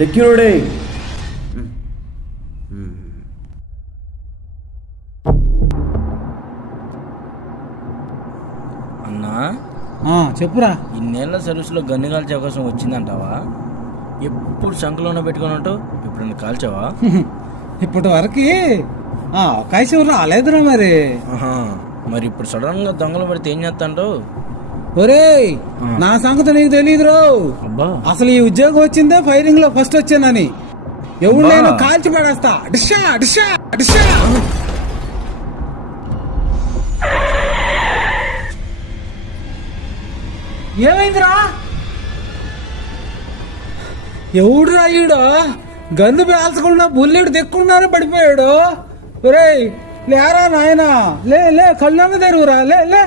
Security. అన్నా చెప్పురా. ఇన్నేళ్ల సర్వీస్లో గన్ను కాల్చే అవకాశం వచ్చిందంటావా? ఎప్పుడు శంఖలోనే పెట్టుకుని ఉంటావు, ఎప్పుడన్నా కాల్చావా? ఇప్పటి వరకు అవకాశం రాలేదురా. మరి ఇప్పుడు సడన్ గా దొంగలు పడితే ఏం చేస్తాంటావు? ఒరేయ్, నా సంగతి నీకు తెలియదురో. అసలు ఈ ఉద్యోగం వచ్చిందే ఫైరింగ్ లో ఫస్ట్ వచ్చానని. ఎవరు నేను కాల్చి పడేస్తా. డిషా డిషా డిషా. ఏమైందిరా? ఎవడురా ఈడు? గన్ను పేల్చకుండా బుల్లెట్ దిక్కుండానే పడిపోయాడు. ఒరేయ్ లేరా నాయనా, లే లే, కళ్ళన్న తెరువురా, లే లే.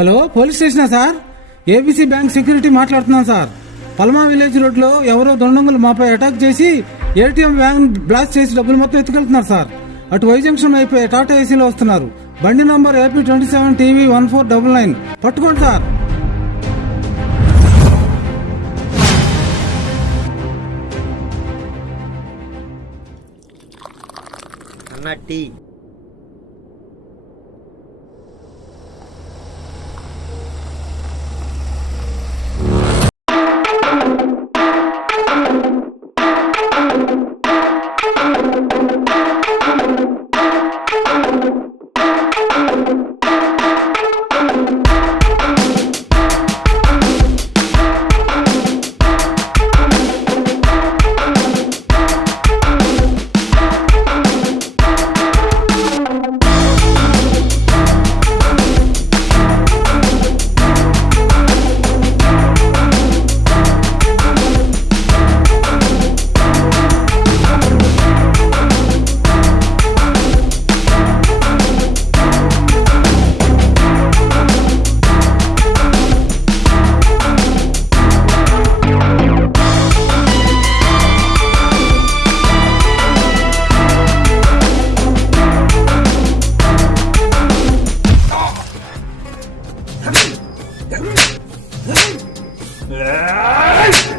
హలో, పోలీస్ స్టేషనా సార్? ఏబీసీ బ్యాంక్ సెక్యూరిటీ మాట్లాడుతున్నాను సార్. పల్మా విలేజ్ రోడ్ లో ఎవరో దొండగులు మాపై అటాక్ చేసి ఏటీఎం బ్యాంక్ బ్లాస్ట్ చేసి డబ్బులు మొత్తం ఎత్తుకెళ్తున్నారు సార్. అటు వై జంక్షన్ అయిపోయి టాటా ఏసీలో వస్తున్నారు. బండి నంబర్ AP27 TV 1499. పట్టుకోండి సార్. అన్నా టీ.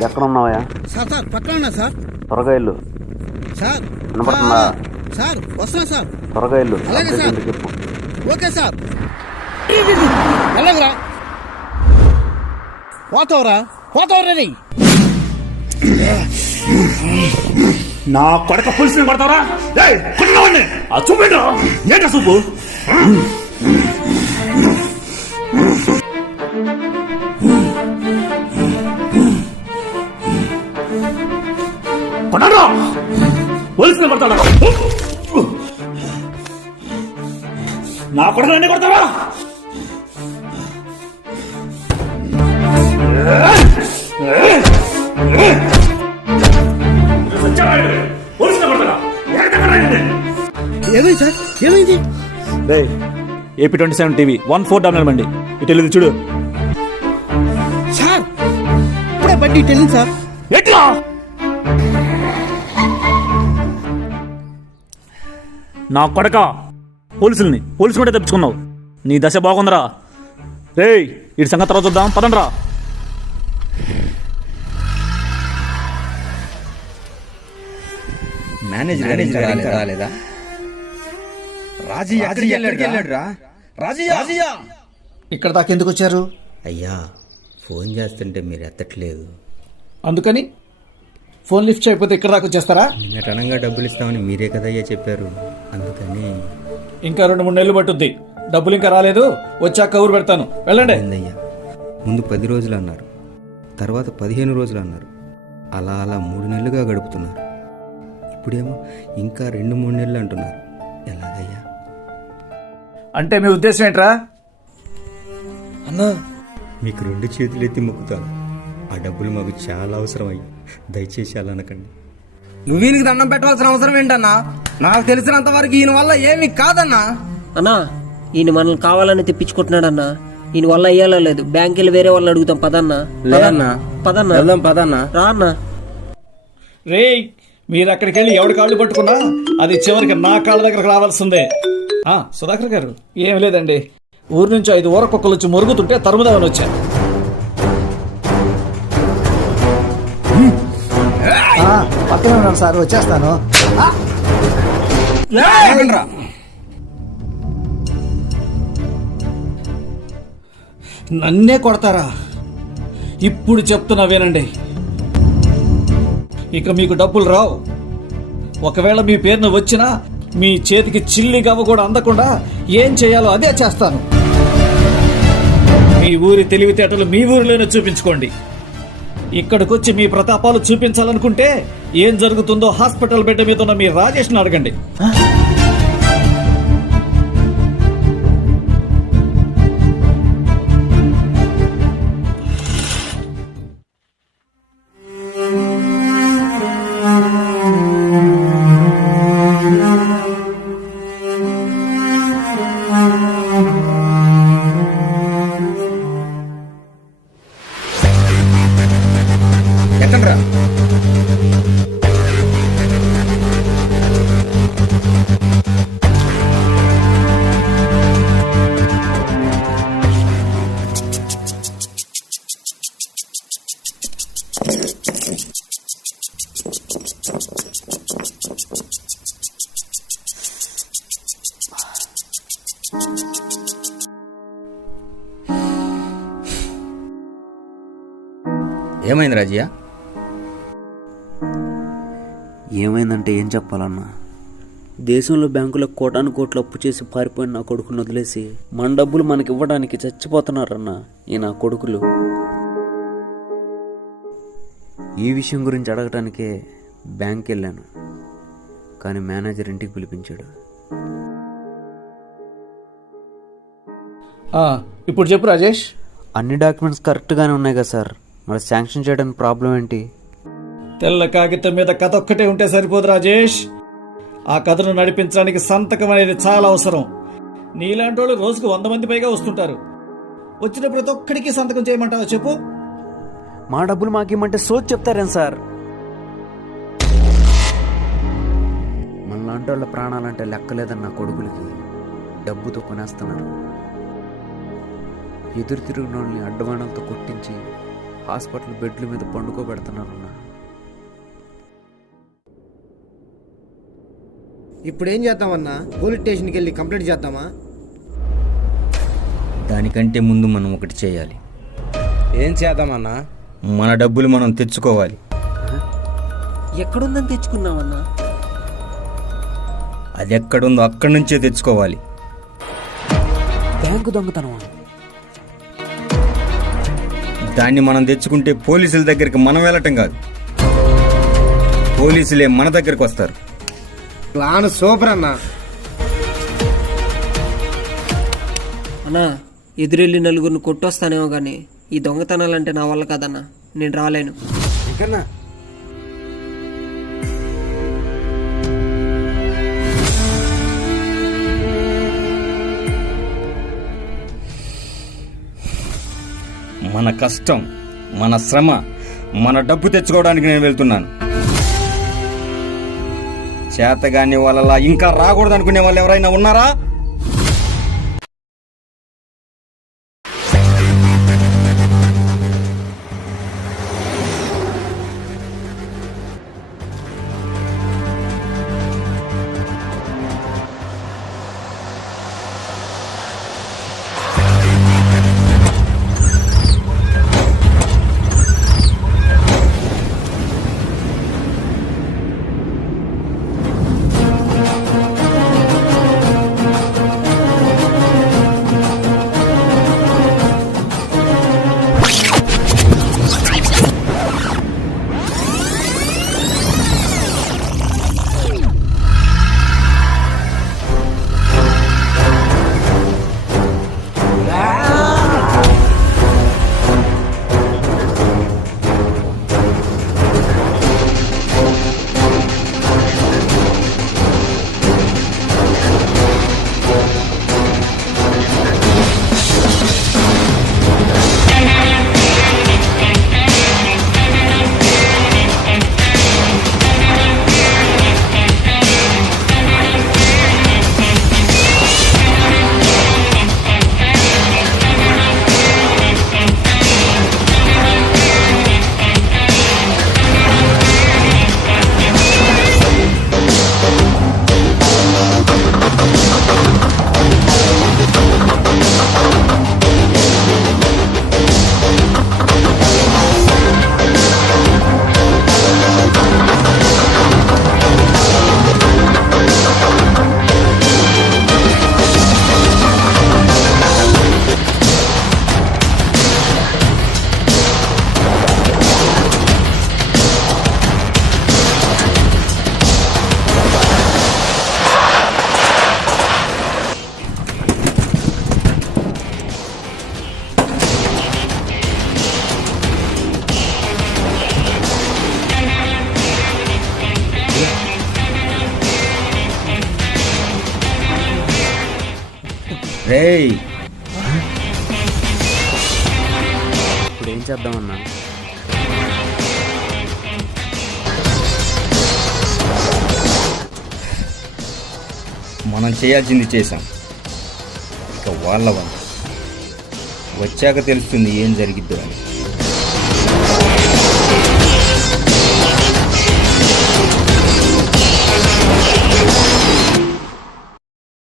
ఎక్కడ ఉన్నావా? సార్ సార్ పక్కన ఉన్నా సార్. త్వరగా ఇల్లు సార్. వినపడుతుందా? సార్ వస్తున్నా సార్. త్వరగా ఇల్లు. అలాగే సార్. చెప్పు. Okay sir. ఎలాగరా పోతావరా? పోతావరా? నా కొడక పులిసిని కొడతావరా? చూపెట్టు ఏంట సూపు. కొట్టరా పోలీసులు కొడతాడా? నా కొడక ఎన్ని కొడతావా? పోలీసులు కొడతాడా? ఏమైంది సార్? ఏమైంది? AP27 TV 1499 బండి ఇటు వెళ్ళి చూడు. సార్ ఇప్పుడే బండి ఇటు వెళ్ళింది సార్. ఎట్లా? నా కొడక పోలీసులు కూడా తెప్పించుకున్నావు. నీ దశ బాగుందిరా. రేయ్ వీడి సంగతి తర్వాత చూద్దాం, పదండ్రా. మేనేజర్ రాలేదా? రాజీ ఎక్కడికి వెళ్ళాడురా? రాజీయా ఇక్కడ దాకా ఎందుకు వచ్చారు? అయ్యా ఫోన్ చేస్తుంటే మీరు ఎత్తట్లేదు. అందుకని ఫోన్ లిఫ్ట్ చేయకపోతే ఇక్కడ దాకా వచ్చేస్తారా? నిన్నటనంగా డబ్బులు ఇస్తామని మీరే కదయ్యా చెప్పారు, అందుకని. ఇంకా 2-3 నెలలు పట్టుద్ది. డబ్బులు ఇంకా రాలేదు, వచ్చాక కౌరు పెడతాను. వెళ్ళండి. అయ్యా ముందు 10 రోజులు అన్నారు, తర్వాత 15 రోజులు అన్నారు. అలా 3 నెలలుగా గడుపుతున్నారు. ఇప్పుడేమో ఇంకా 2-3 నెలలు అంటున్నారు. ఎలాగయ్యా? అంటే మీ ఉద్దేశం ఏంట్రా? అన్నా, మీకు 2 చేతులు ఎత్తి మొక్కుతాను. ఆ డబ్బులు మాకు చాలా అవసరం అయ్యా, దయచేసి అలా అనకండి. నువ్వు ఈయనకి దండం పెట్టవలసిన అవసరం ఏంటన్నా? నాకు తెలిసినంత వరకు ఈయన వల్ల ఏమీ కాదన్నా. అన్నా, ఈయన మనల్ని కావాలని తెప్పించుకుంటున్నాడన్నా. ఈయన వల్ల అయ్యేలా లేదు. బ్యాంక్ వెళ్ళి వేరే వాళ్ళని అడుగుతాం. పదన్నా పదన్నా రా అన్నా. రేయ్, మీరు అక్కడికి వెళ్ళి ఎవడి కాళ్ళు పట్టుకున్నా అది చివరికి నా కాళ్ళ దగ్గరకు రావాల్సిందే. సుధాకర్ గారు, ఏం లేదండి, ఊరు నుంచి 5 ఊరకొక్కలు వచ్చి మురుగుతుంటే తరుముదామని వచ్చాను. పక్కనే ఉన్నాను సార్, వచ్చేస్తాను. నన్నే కొడతారా? ఇప్పుడు చెప్తున్నా వినండి, ఇక మీకు డబ్బులు రావు. ఒకవేళ మీ పేరున వచ్చినా మీ చేతికి చిల్లి గవ్వ కూడా అందకుండా ఏం చేయాలో అదే చేస్తాను. మీ ఊరి తెలివితేటలు మీ ఊరిలోనే చూపించుకోండి. ఇక్కడికొచ్చి మీ ప్రతాపాలు చూపించాలనుకుంటే ఏం జరుగుతుందో హాస్పిటల్ బెడ్ మీద ఉన్న మీ రాజేష్ని అడగండి. ఎక్కడ్రా? ఏమైంది రాజయ్య? ఏమైందంటే ఏం చెప్పాలన్నా, దేశంలో బ్యాంకులో కోట్లు అప్పు చేసి పారిపోయిన నా కొడుకుని వదిలేసి మన డబ్బులు మనకి ఇవ్వడానికి చచ్చిపోతున్నారన్నా ఈ నా కొడుకులు. ఈ విషయం గురించి అడగటానికే బ్యాంక్ వెళ్ళాను, కానీ మేనేజర్ ఇంటికి పిలిపించాడు. ఇప్పుడు చెప్పు రాజేష్. అన్ని డాక్యుమెంట్స్ కరెక్ట్గానే ఉన్నాయి కదా సార్, మరి శాంక్షన్ చేయడానికి ప్రాబ్లం ఏంటి? తెల్ల కాగితం మీద కథ ఒక్కటే ఉంటే సరిపోదు రాజేష్. ఆ కథను నడిపించడానికి సంతకం అనేది చాలా అవసరం. నీలాంటి వాళ్ళు రోజుకు 100 మంది పైగా వస్తుంటారు. వచ్చిన ప్రతి ఒక్కడికి సంతకం చేయమంటావా చెప్పు? మా డబ్బులు మాకేమంటే సోచ్ చెప్తారేం సార్? మనలాంటి వాళ్ళ ప్రాణాలంటే లెక్కలేదని నా కొడుకులకి డబ్బుతో కొనేస్తున్నారు. ఎదురు తిరిగిన వాళ్ళని అడ్డవాణాలతో కొట్టించి హాస్పిటల్ బెడ్ల మీద పండుకోబెడుతున్నారన్నా. ఇప్పుడు ఏం చేద్దామన్నా? పోలీస్ స్టేషన్కి వెళ్ళి కంప్లైంట్ చేద్దామా? దానికంటే ముందు మనం ఒకటి చేయాలి. ఏం చేద్దామన్నా? మన డబ్బులు మనం తెచ్చుకోవాలి. ఎక్కడుందని తెచ్చుకున్నామన్నా? అది ఎక్కడుందో అక్కడి నుంచే తెచ్చుకోవాలి. బ్యాంకు దొంగతనమా? దాన్ని మనం తెచ్చుకుంటే పోలీసుల దగ్గరికి మనం వెళ్ళటం కాదు, పోలీసులే మన దగ్గరికి వస్తారు. ప్లాన్ సూపర్ అన్నా. అన్నా, ఎదురెళ్ళి నలుగురిని కొట్టొస్తానేమో కానీ ఈ దొంగతనాలంటే నా వల్ల కాదన్నా, నేను రాలేను. ఇంకన్నా మన కష్టం, మన శ్రమ, మన డబ్బు తెచ్చుకోవడానికి నేను వెళ్తున్నాను. చేతగాని వాళ్ళలా ఇంకా రాకూడదు అనుకునే వాళ్ళు ఎవరైనా ఉన్నారా? రేయ్, ఇప్పుడు ఏం చేద్దామన్నా? మనం చేయాల్సింది చేశాం. ఇక వాళ్ళ వల్ల వచ్చాక తెలుస్తుంది ఏం జరిగిద్దో అని.